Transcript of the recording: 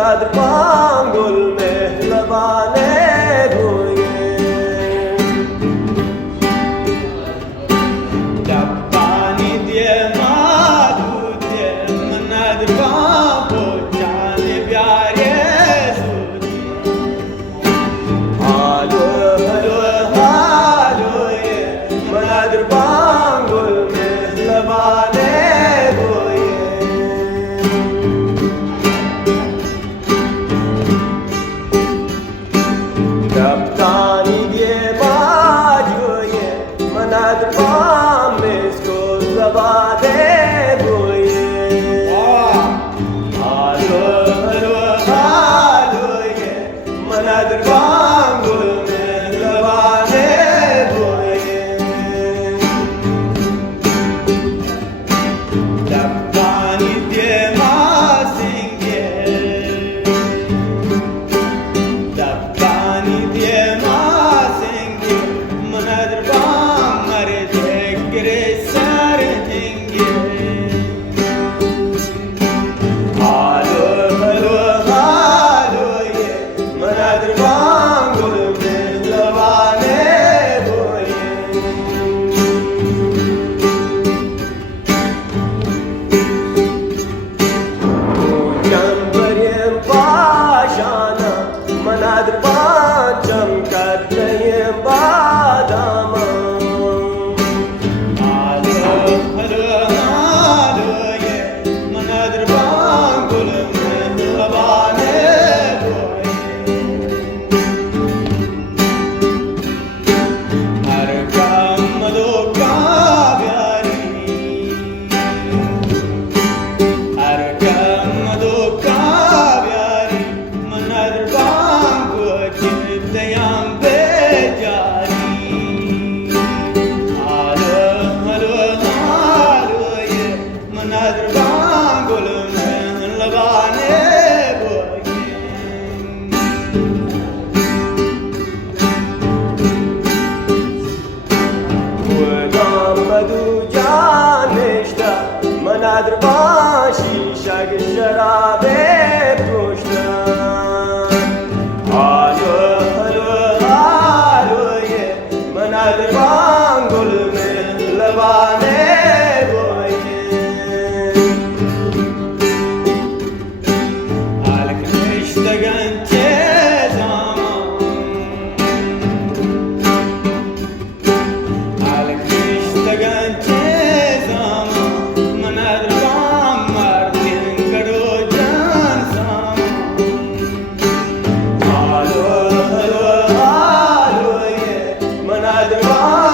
مناد بانگل مهربانه گویه دبانی دیه مادو دیه مناد بانگل جان بیاره زودی هالو هلو هالویه مناد بانگل مهربانه Kaptani diye bajoye manad pames ko zabade boye halo halo halo ye manad bangul mein labane boye دبانی دیه ماسینگه دبانی دیه ماسینگه مناد بام مرد گره سر هنگه halo halo halo ye manad bangul mein labane boye Jambariyem paşana manadır paçam katleyem badama halo halo halo ye مناد بانگل مهربانه boye हर काम दो का प्यारी हर काम दो का प्यारी مناد بانگل चित्तयां बेजारी हालो हालो हालो ये مناد بانگل مهربانه boye Muhammadu canishta manadır başı şag şarabe kuşta Halo halo halo ye manadır bangul mehlabane boye Alek iştegen zaman Alek iştegen zaman مناد بام مردین کرو جان zaman Halo halo halo ye manadır bangul